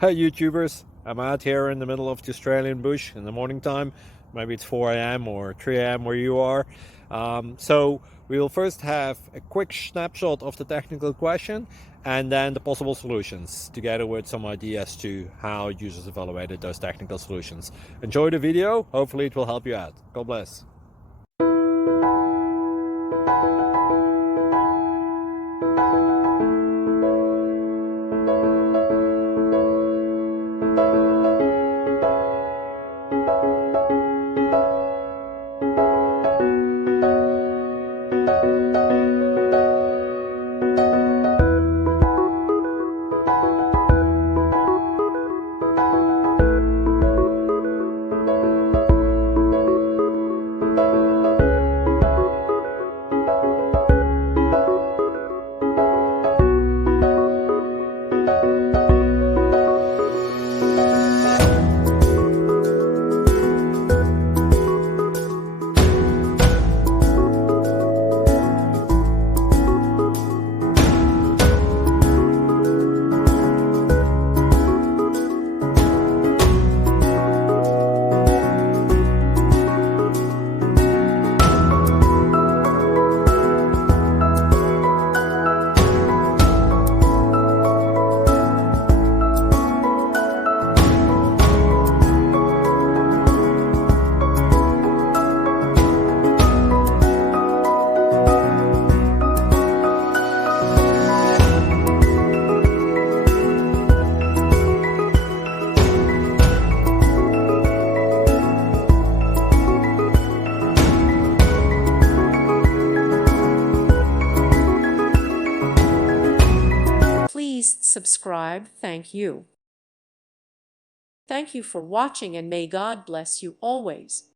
Hey YouTubers, I'm out here in the middle of the Australian bush in the morning time. Maybe it's 4 a.m. or 3 a.m. where you are. So we'll first have a quick snapshot of the technical question and then the possible solutions, together with some ideas to how users evaluated those technical solutions. Enjoy the video, hopefully it will help you out. God bless. Please subscribe. Thank you. Thank you for watching, and may God bless you always.